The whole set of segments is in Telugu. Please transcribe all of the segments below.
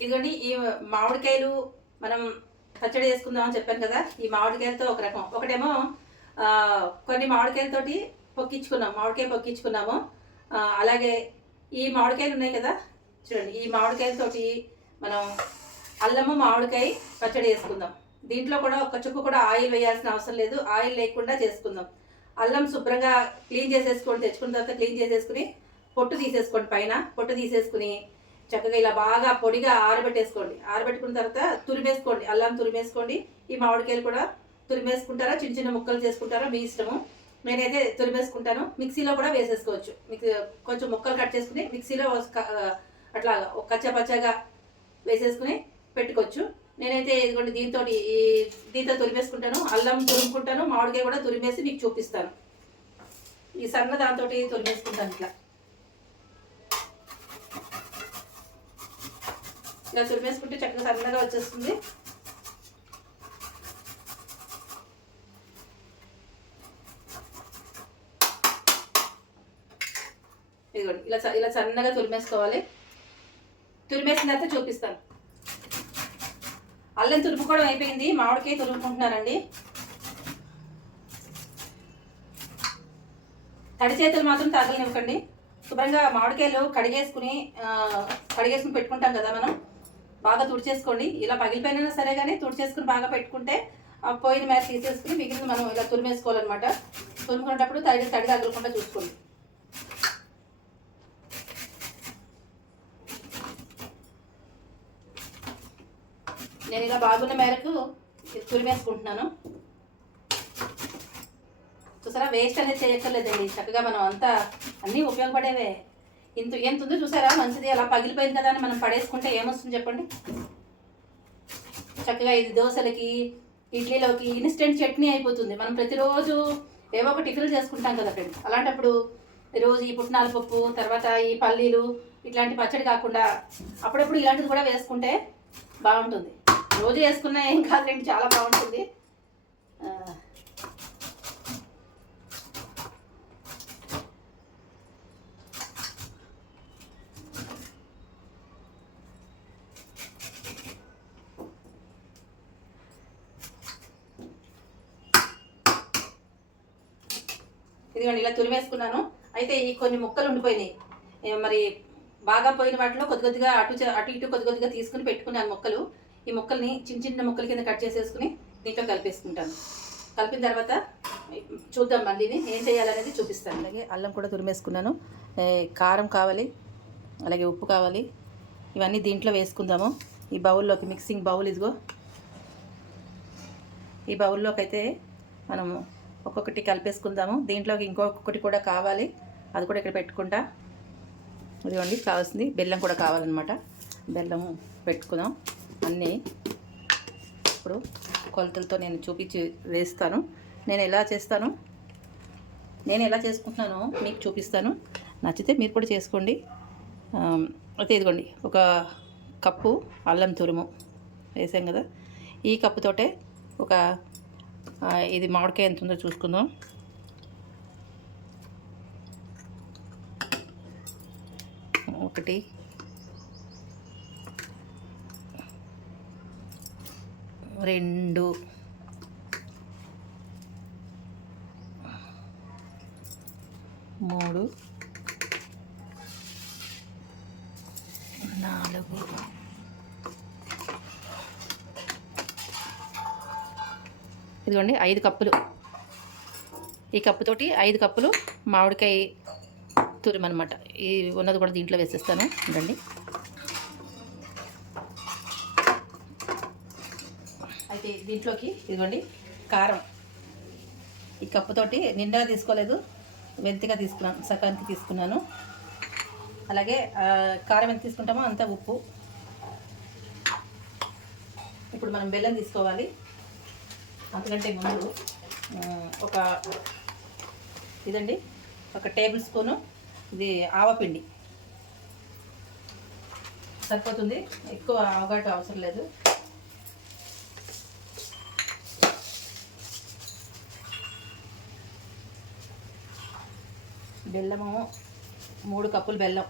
ఇదిగోండి ఈ మామిడికాయలు మనం పచ్చడి చేసుకుందామని చెప్పాను కదా ఈ మామిడికాయలతో ఒక రకం. ఒకటేమో కొన్ని మామిడికాయలతోటి పొక్కించుకున్నాం మామిడికాయ పొక్కించుకున్నాము. అలాగే ఈ మామిడికాయలు ఉన్నాయి కదా చూడండి ఈ మామిడికాయలతోటి మనం అల్లము మామిడికాయ పచ్చడి చేసుకుందాం. దీంట్లో కూడా ఒక చుక్క కూడా ఆయిల్ వేయాల్సిన అవసరం లేదు ఆయిల్ లేకుండా చేసుకుందాం. అల్లం శుభ్రంగా క్లీన్ చేసేసుకోండి తెచ్చుకున్న తర్వాత క్లీన్ చేసేసుకుని పొట్టు తీసేసుకోండి పైన పొట్టు తీసేసుకుని చక్కగా ఇలా బాగా పొడిగా ఆరబెట్టేసుకోండి. ఆరబెట్టుకున్న తర్వాత తురిమేసుకోండి. అల్లం తురిమేసుకోండి. ఈ మామిడికాయలు కూడా తురిమేసుకుంటారా? చిన్న చిన్న ముక్కలు చేసుకుంటారా? మీ ఇష్టము. నేనైతే తురిమేసుకుంటాను. మిక్సీలో కూడా వేసేసుకోవచ్చు. మిక్సీ కొంచెం ముక్కలు కట్ చేసుకుని మిక్సీలో అట్లా ఒక వేసేసుకుని పెట్టుకోవచ్చు. నేనైతే ఇదిగోండి దీంతో ఈ దీంతో తురిమేసుకుంటాను. అల్లం తురుముకుంటాను. మామిడికాయ కూడా తురిమేసి మీకు చూపిస్తాను. ఈ సన్న దాంతో తురిమేసుకుంటాను ఇట్లా. ఇలా తురిమేసుకుంటే చక్కగా సన్నగా వచ్చేస్తుంది. ఇదిగోండి ఇలా ఇలా సన్నగా తురిమేసుకోవాలి. తురిమేసిన తర్వాత చూపిస్తాను. అల్లం తురుముకోవడం అయిపోయింది. మామిడికాయ తురుముకుంటున్నానండి. తడి చేతులు మాత్రం తాగలనివ్వకండి. శుభ్రంగా మామిడికాయలు కడిగేసుకుని కడిగేసుకుని పెట్టుకుంటాం కదా మనం. బాగా తుడిచేసుకోండి. ఇలా పగిలిపోయినా సరే కానీ తుడిచేసుకుని బాగా పెట్టుకుంటే ఆ పోయిన మీద తీసేసుకుని మిగిలిన మనం ఇలా తురిమేసుకోవాలన్నమాట. తురుముకునేటప్పుడు తడి తడి తగలకుండా చూసుకోండి. నేను ఇలా బాగున్న మేరకు తురిమేసుకుంటున్నాను. చూసారా? వేస్ట్ అనేది చేయక్కర్లేదండి. చక్కగా మనం అంతా అన్నీ ఉపయోగపడేవే. ఇంత ఎంత ఉందో చూసారా? మంచిది. అలా పగిలిపోయింది కదా అని మనం పడేసుకుంటే ఏమొస్తుంది చెప్పండి? చక్కగా ఇది దోశలకి ఇడ్లీలోకి ఇన్స్టెంట్ చట్నీ అయిపోతుంది. మనం ప్రతిరోజు ఏవో ఒక టిఫిన్లు చేసుకుంటాం కదా ఫ్రెండ్స్ అలాంటప్పుడు రోజు ఈ పుట్నాల పప్పు తర్వాత ఈ పల్లీలు ఇట్లాంటి పచ్చడి కాకుండా అప్పుడప్పుడు ఇలాంటిది కూడా వేసుకుంటే బాగుంటుంది. రోజు వేసుకున్నా ఏం కాదులేండి చాలా బాగుంటుంది. ఇదిగోండి ఇలా తురిమేసుకున్నాను అయితే ఈ కొన్ని ముక్కలు ఉండిపోయినాయి. మరి బాగా పోయిన వాటిలో కొద్ది కొద్దిగా అటు అటు ఇటు కొద్ది కొద్దిగా తీసుకుని పెట్టుకున్నాను ముక్కలు. ఈ ముక్కల్ని చిన్న చిన్న ముక్కల కింద కట్ చేసేసుకుని దీంట్లో కలిపేసుకుంటాను. కలిపిన తర్వాత చూద్దాం మళ్ళీని ఏం చేయాలనేది చూపిస్తాను. అలాగే అల్లం కూడా తురిమేసుకున్నాను కారం కావాలి అలాగే ఉప్పు కావాలి. ఇవన్నీ దీంట్లో వేసుకుందాము. ఈ బౌల్లోకి మిక్సింగ్ బౌల్ ఇదిగో. ఈ బౌల్లోకి అయితే మనము ఒక్కొక్కటి కలిపేసుకుందాము. దీంట్లోకి ఇంకొకటి కూడా కావాలి. అది కూడా ఇక్కడ పెట్టుకుంటా. ఇదిగోండి కావాల్సింది బెల్లం కూడా కావాలన్నమాట. బెల్లం పెట్టుకుందాం. అన్నీ ఇప్పుడు కొలతలతో నేను చూపించి వేస్తాను. నేను ఎలా చేస్తాను? నేను ఎలా చేసుకుంటున్నానో మీకు చూపిస్తాను. నచ్చితే మీరు కూడా చేసుకోండి. అయితే ఇదిగోండి ఒక కప్పు అల్లం తురుము వేసాం కదా. ఈ కప్పుతోటే ఒక ఇది మామిడికాయ ఎంత ఉందో చూసుకుందాం. ఒకటి. రెండు. మూడు. నాలుగు. ఇదిగోండి ఐదు కప్పులు. ఈ కప్పుతోటి ఐదు కప్పులు మామిడికాయ తురిమనమాట ఈ ఉన్నది కూడా దీంట్లో వేసేస్తాను. ఉండండి అయితే దీంట్లోకి ఇదిగోండి కారం. ఈ కప్పుతోటి నిండా తీసుకోలేదు వెంతిగా తీసుకున్నాను సకానికి తీసుకున్నాను. అలాగే కారం ఎంత తీసుకుంటామో అంత ఉప్పు. ఇప్పుడు మనం బెల్లం తీసుకోవాలి. అంతకంటే ముందు ఒక ఇదండి ఒక టేబుల్ స్పూను ఇది ఆవపిండి సరిపోతుంది? ఎక్కువ అవగాటు అవసరం లేదు. బెల్లము మూడు కప్పులు బెల్లం.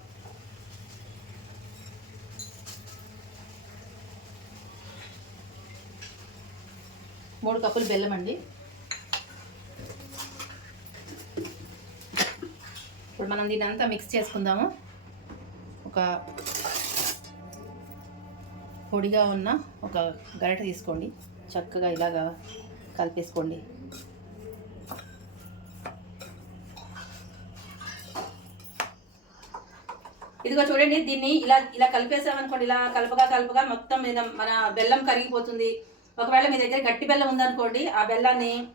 మూడు కప్పులు బెల్లం అండి. ఇప్పుడు మనం దీని అంతా మిక్స్ చేసుకుందాము. ఒక పొడిగా ఉన్న ఒక గరిట తీసుకోండి. చక్కగా ఇలాగా కలిపేసుకోండి. ఇదిగో చూడండి దీన్ని ఇలా ఇలా కలిపేసామనుకోండి ఇలా కలపగా కలపగా మొత్తం మీద మన బెల్లం కరిగిపోతుంది. ఒకవేళ మీ దగ్గర గట్టి బెల్లం ఉందనుకోండి ఆ బెల్లాన్ని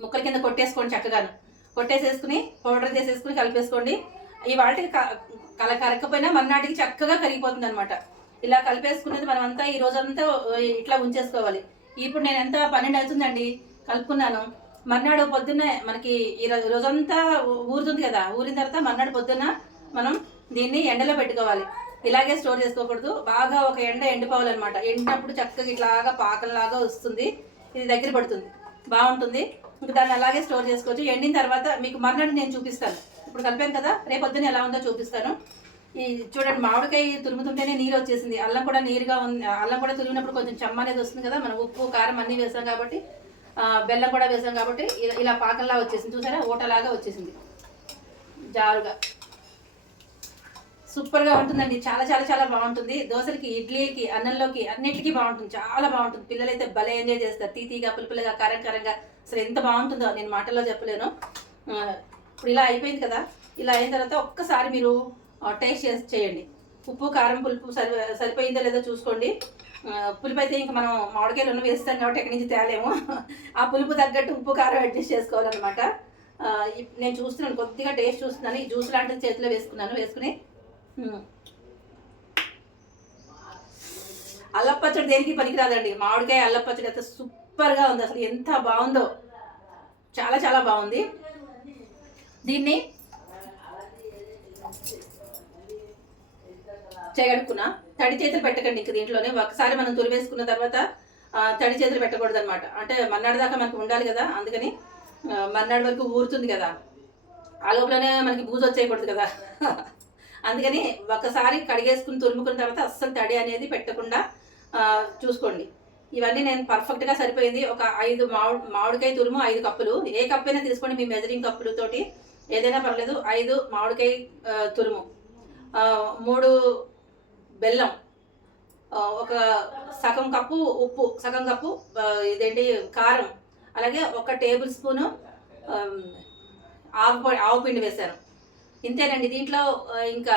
ముక్కల కింద కొట్టేసుకోండి చక్కగాను. కొట్టేసేసుకుని పౌడర్ చేసేసుకుని కలిపేసుకోండి. ఈ వాటికి క- కల కరకపోయినా మర్నాటికి చక్కగా కరిగిపోతుంది అనమాట ఇలా కలిపేసుకున్నది మనమంతా ఈ రోజంతా ఇట్లా ఉంచేసుకోవాలి. ఇప్పుడు నేను ఎంత పన్నెండు అవుతుందండి కలుపుకున్నాను. మర్నాడు పొద్దున్నే మనకి ఈ రోజంతా ఊరుతుంది కదా ఊరిన తర్వాత మర్నాడు పొద్దున్న మనం దీన్ని ఎండలో పెట్టుకోవాలి. ఇలాగే స్టోర్ చేసుకోకూడదు. బాగా ఒక ఎండ ఎండిపోవాలన్నమాట. ఎండినప్పుడు చక్కగా ఇట్లాగా పాకంలాగా వస్తుంది. ఇది దగ్గర పడుతుంది. బాగుంటుంది. ఇంకా దాన్ని అలాగే స్టోర్ చేసుకోవచ్చు. ఎండిన తర్వాత మీకు మర్నాడు నేను చూపిస్తాను. ఇప్పుడు కలిపాను కదా రేపు పొద్దున్న ఎలా ఉందో చూపిస్తాను. ఈ చూడండి మామిడికాయ తురుముతుంటేనే నీరు వచ్చేసింది. అల్లం కూడా నీరుగా ఉంది అల్లం కూడా తురిమినప్పుడు కొంచెం చెమ్మ అనేది వస్తుంది కదా మనం ఉప్పు కారం అన్నీ వేసాం కాబట్టి బెల్లం కూడా వేసాం కాబట్టి ఇలా- ఇలా పాకంలా వచ్చేసింది. చూసారా? ఓటలాగా వచ్చేసింది. జారుగా. సూపర్గా ఉంటుందండి. చాలా చాలా చాలా బాగుంటుంది. దోశలకి ఇడ్లీలకి అన్నంలోకి అన్నిటికీ బాగుంటుంది. చాలా బాగుంటుంది. పిల్లలైతే భలే ఎంజాయ్ చేస్తారు. తీతీగా పులుపులుగా కారం కారంగా. అసలు ఎంత బాగుంటుందో నేను మాటల్లో చెప్పలేను. ఇప్పుడు ఇలా అయిపోయింది కదా. ఇలా అయిన తర్వాత ఒక్కసారి మీరు టేస్ట్ చేసి చేయండి. ఉప్పు కారం పులుపు సరి సరిపోయిందో లేదో చూసుకోండి. పులుపు అయితే ఇంకా మనం మామిడికాయలు ఉన్న వేస్తాం కాబట్టి ఎక్కడి నుంచి తేలేము. ఆ పులుపు తగ్గట్టు ఉప్పు కారం అడ్జస్ట్ చేసుకోవాలన్నమాట. నేను చూస్తున్నాను. కొద్దిగా టేస్ట్ చూస్తున్నాను. ఈ జ్యూస్ లాంటిది చేతిలో వేసుకున్నాను. వేసుకుని ఉమ్. అల్లం పచ్చడి దేనికి పనికిరాదండి? మామిడికాయ అల్లం పచ్చడి అయితే సూపర్గా ఉంది. అసలు ఎంత బాగుందో. చాలా చాలా బాగుంది. దీన్ని చేయగడుకున్నా తడి చేతులు పెట్టకండి ఇంక దీంట్లోనే. ఒకసారి మనం తురివేసుకున్న తర్వాత తడి చేతులు పెట్టకూడదు అనమాట అంటే మన్నాడు దాకా మనకు ఉండాలి కదా. అందుకని ఆ, మన్నాడు వరకు ఊరుతుంది కదా. ఆ లోపలనే మనకి బూజు వచ్చేయకూడదు కదా. అందుకని ఒకసారి కడిగేసుకుని తురుముకున్న తర్వాత అస్సలు తడి అనేది పెట్టకుండా చూసుకోండి. ఇవన్నీ నేను పర్ఫెక్ట్గా సరిపోయింది. ఒక ఐదు మామిడి మామిడికాయ తురుము ఐదు కప్పులు. ఏ కప్పు అయినా తీసుకోండి మీ మెజరింగ్ కప్పులతోటి ఏదైనా పర్లేదు ఐదు మామిడికాయ తురుము. మూడు బెల్లం. ఒక సగం కప్పు ఉప్పు సగం కప్పు ఇదేంటి కారం. అలాగే ఒక టేబుల్ స్పూను ఆవు ఆవు పిండి వేశాను. ఇంతేనండి. దీంట్లో ఇంకా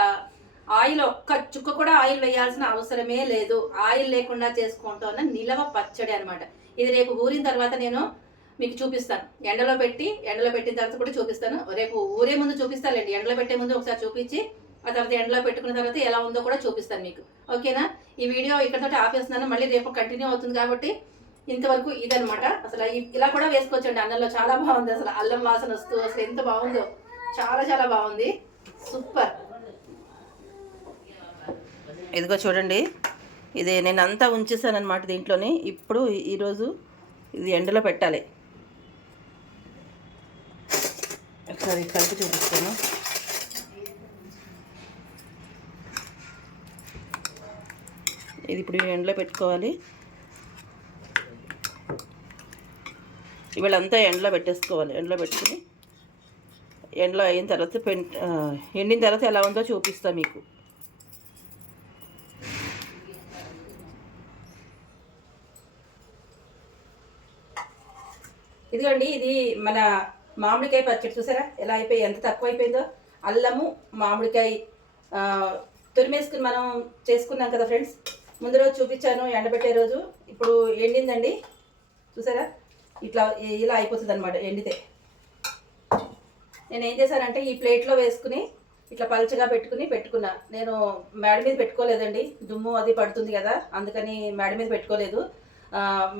ఆయిల్ ఒక్క చుక్క కూడా ఆయిల్ వేయాల్సిన అవసరమే లేదు. ఆయిల్ లేకుండా చేసుకుంటాను నిలవ పచ్చడి అనమాట ఇది రేపు ఊరిన తర్వాత నేను మీకు చూపిస్తాను. ఎండలో పెట్టి ఎండలో పెట్టిన తర్వాత కూడా చూపిస్తాను. రేపు ఊరే ముందు చూపిస్తానులేండి. ఎండలో పెట్టే ముందు ఒకసారి చూపించి ఆ తర్వాత ఎండలో పెట్టుకున్న తర్వాత ఎలా ఉందో కూడా చూపిస్తాను మీకు. ఓకేనా? ఈ వీడియో ఇక్కడతో ఆపేస్తున్నాను. మళ్ళీ రేపు కంటిన్యూ అవుతుంది కాబట్టి ఇంతవరకు ఇదనమాట అసలు ఇలా కూడా వేసుకోవచ్చండి. అన్నంలో చాలా బాగుంది. అసలు అల్లం వాసన వస్తూ అసలు ఎంత బాగుందో. చాలా చాలా బాగుంది. సూపర్. ఇదిగో చూడండి. ఇది నేను అంతా ఉంచేసాను అనమాట దీంట్లోని ఇప్పుడు ఈరోజు ఇది ఎండలో పెట్టాలి. ఒకసారి కలిపి చూపిస్తాను. ఇది ఇప్పుడు ఎండలో పెట్టుకోవాలి. ఇవాళంతా ఎండలో పెట్టేసుకోవాలి. ఎండలో పెట్టుకుని ఎండలో అయిన తర్వాత పెన్ ఎండిన తర్వాత ఎలా ఉందో చూపిస్తా మీకు. ఇదిగోండి ఇది మన మామిడికాయ పచ్చడి చూసారా? ఎలా అయిపోయి ఎంత తక్కువ అయిపోయిందో? అల్లము మామిడికాయ తురిమేసుకుని మనం చేసుకున్నాం కదా ఫ్రెండ్స్? ముందు రోజు చూపించాను ఎండబెట్టే రోజు. ఇప్పుడు ఎండిందండి. చూసారా? ఇట్లా ఇలా అయిపోతుంది అనమాట ఎండితే. నేను ఏం చేశానంటే ఈ ప్లేట్లో వేసుకుని ఇట్లా పలుచగా పెట్టుకుని పెట్టుకున్నా. నేను మేడ మీద పెట్టుకోలేదండి. దుమ్ము అది పడుతుంది కదా అందుకని మేడ మీద పెట్టుకోలేదు.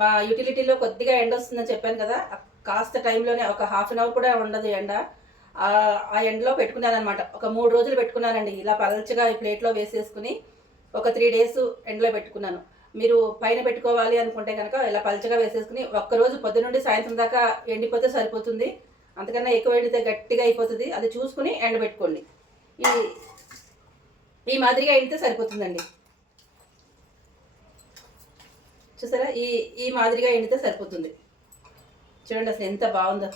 మా యూటిలిటీలో కొద్దిగా ఎండ వస్తుందని చెప్పాను కదా కాస్త టైంలోనే ఒక హాఫ్ అన్ అవర్ కూడా ఉండదు ఎండ. ఆ ఆ ఎండలో పెట్టుకున్నాను అనమాట ఒక మూడు రోజులు పెట్టుకున్నానండి. ఇలా పలచగా ఈ ప్లేట్లో వేసేసుకుని ఒక త్రీ డేస్ ఎండలో పెట్టుకున్నాను. మీరు పైన పెట్టుకోవాలి అనుకుంటే కనుక ఇలా పలచగా వేసేసుకుని ఒక్కరోజు పొద్దు నుండి సాయంత్రం దాకా ఎండిపోతే సరిపోతుంది. అంతకన్నా ఎక్కువ ఎండితే గట్టిగా అయిపోతుంది. అది చూసుకుని ఎండబెట్టుకోండి. ఈ ఈ మాదిరిగా ఎండితే సరిపోతుందండి. చూసారా? ఈ ఈ మాదిరిగా ఎండితే సరిపోతుంది. చూడండి అసలు ఎంత బాగుందో.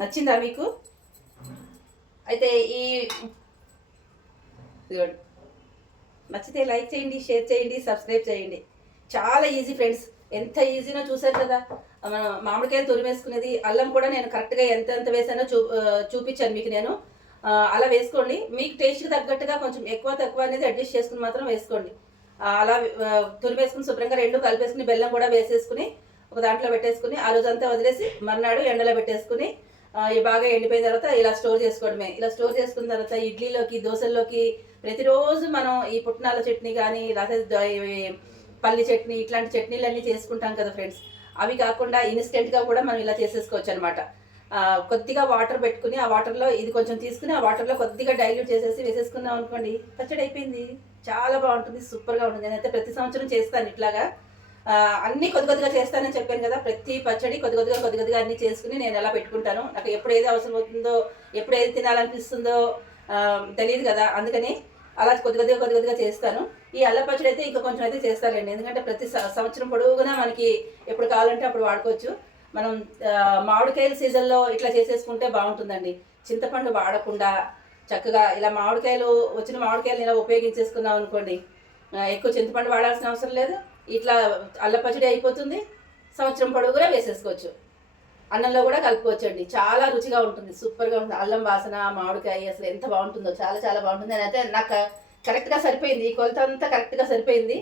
నచ్చిందా మీకు? అయితే ఈ నచ్చితే లైక్ చేయండి షేర్ చేయండి సబ్స్క్రైబ్ చేయండి. చాలా ఈజీ ఫ్రెండ్స్ ఎంత ఈజీనో చూసారు కదా? మనం మామిడికాయలు తురిమేసుకునేది అల్లం కూడా నేను కరెక్ట్గా ఎంత ఎంత వేసానో చూ చూపించాను మీకు నేను. అలా వేసుకోండి. మీకు టేస్ట్కి తగ్గట్టుగా కొంచెం ఎక్కువ తక్కువ అనేది అడ్జస్ట్ చేసుకుని మాత్రం వేసుకోండి. అలా తురిమేసుకుని శుభ్రంగా రెండు కలిపేసుకుని బెల్లం కూడా వేసేసుకుని ఒక దాంట్లో పెట్టేసుకుని ఆ రోజంతా వదిలేసి మర్నాడు ఎండలో పెట్టేసుకుని ఇవి బాగా ఎండిపోయిన తర్వాత ఇలా స్టోర్ చేసుకోవడమే. ఇలా స్టోర్ చేసుకున్న తర్వాత ఇడ్లీలోకి దోశల్లోకి ప్రతిరోజు మనం ఈ పుట్నాల చట్నీ కానీ లేకపోతే పల్లి చట్నీ ఇట్లాంటి చట్నీలు అన్నీ చేసుకుంటాం కదా ఫ్రెండ్స్. అవి కాకుండా ఇన్స్టెంట్గా కూడా మనం ఇలా చేసేసుకోవచ్చు అనమాట కొద్దిగా వాటర్ పెట్టుకుని ఆ వాటర్లో ఇది కొంచెం తీసుకుని ఆ వాటర్లో కొద్దిగా డైల్యూట్ చేసేసి వేసేసుకున్నాం అనుకోండి పచ్చడి అయిపోయింది. చాలా బాగుంటుంది సూపర్గా ఉంటుంది. నేనైతే ప్రతి సంవత్సరం చేస్తాను ఇట్లాగా. అన్నీ కొద్ది కొద్దిగా చేస్తానని చెప్పాను కదా ప్రతి పచ్చడి కొద్ది కొద్దిగా కొద్ది కొద్దిగా అన్ని చేసుకుని నేను ఎలా పెట్టుకుంటాను? నాకు ఎప్పుడు ఏది అవసరం అవుతుందో ఎప్పుడు ఏది తినాలనిపిస్తుందో తెలియదు కదా. అందుకని అలా కొద్ది కొద్దిగా కొద్ది కొద్దిగా చేస్తాను. ఈ అల్ల పచ్చడి అయితే ఇంకా కొంచెం అయితే చేస్తానండి ఎందుకంటే ప్రతి సంవత్సరం పొడవుగా మనకి ఎప్పుడు కావాలంటే అప్పుడు వాడుకోవచ్చు. మనం మామిడికాయల సీజన్లో ఇట్లా చేసేసుకుంటే బాగుంటుందండి. చింతపండు వాడకుండా చక్కగా ఇలా మామిడికాయలు వచ్చిన మామిడికాయలు ఇలా ఉపయోగించేసుకున్నాం అనుకోండి ఎక్కువ చింతపండు వాడాల్సిన అవసరం లేదు. ఇట్లా అల్ల పచ్చడి అయిపోతుంది. సంవత్సరం పొడవు కూడా వేసేసుకోవచ్చు. అన్నంలో కూడా కలుపుకోవచ్చండి. చాలా రుచిగా ఉంటుంది. సూపర్గా ఉంటుంది. అల్లం వాసన మామిడికాయ అసలు ఎంత బాగుంటుందో చాలా చాలా బాగుంటుంది. అయితే నాకు కరెక్ట్గా సరిపోయింది. ఈ కొలత అంతా కరెక్ట్గా సరిపోయింది.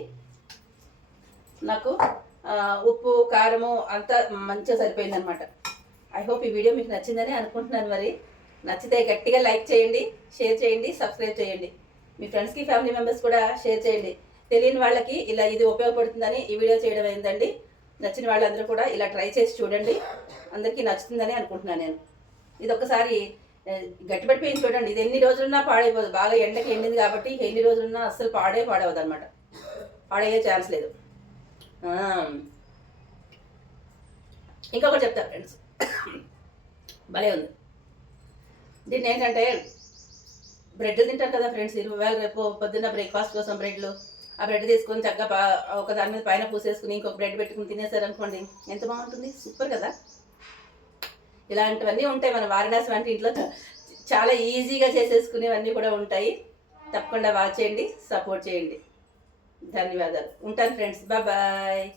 నాకు ఉప్పు కారము అంతా మంచిగా సరిపోయింది అనమాట ఐ హోప్ ఈ వీడియో మీకు నచ్చిందని అనుకుంటున్నాను మరి. నచ్చితే గట్టిగా లైక్ చేయండి షేర్ చేయండి సబ్స్క్రైబ్ చేయండి. మీ ఫ్రెండ్స్కి ఫ్యామిలీ మెంబర్స్ కూడా షేర్ చేయండి. తెలియని వాళ్ళకి ఇలా ఇది ఉపయోగపడుతుందని ఈ వీడియో చేయడం ఏంటండి నచ్చిన వాళ్ళందరూ కూడా ఇలా ట్రై చేసి చూడండి. అందరికీ నచ్చుతుందని అనుకుంటున్నాను నేను. ఇది ఒకసారి గట్టిపడిపోయింది చూడండి. ఇది ఎన్ని రోజులున్నా పాడైపోదు. బాగా ఎండకి ఎండింది కాబట్టి ఎన్ని రోజులున్నా అస్సలు పాడే పాడవద్దు అనమాట పాడయ్యే ఛాన్స్ లేదు. ఇంకొకటి చెప్తా ఫ్రెండ్స్. భలే ఉంది. దీన్ని ఏంటంటే బ్రెడ్ తింటారు కదా ఫ్రెండ్స్. ఇరవై వేల రేపు పొద్దున్న బ్రేక్ఫాస్ట్ కోసం బ్రెడ్లు. ఆ బ్రెడ్ తీసుకొని చక్కగా ఒక దాని మీద పైన పూసేసుకుని ఇంకొక బ్రెడ్ పెట్టుకుని తినేసారు అనుకోండి. ఎంత బాగుంటుంది? సూపర్ కదా. ఇలాంటివన్నీ ఉంటాయి మన వారణాసి వంటి ఇంట్లో. చాలా ఈజీగా చేసేసుకునేవన్నీ కూడా ఉంటాయి. తప్పకుండా వాచ్ చేయండి సపోర్ట్ చేయండి. ధన్యవాదాలు. ఉంటాను ఫ్రెండ్స్ బాయ్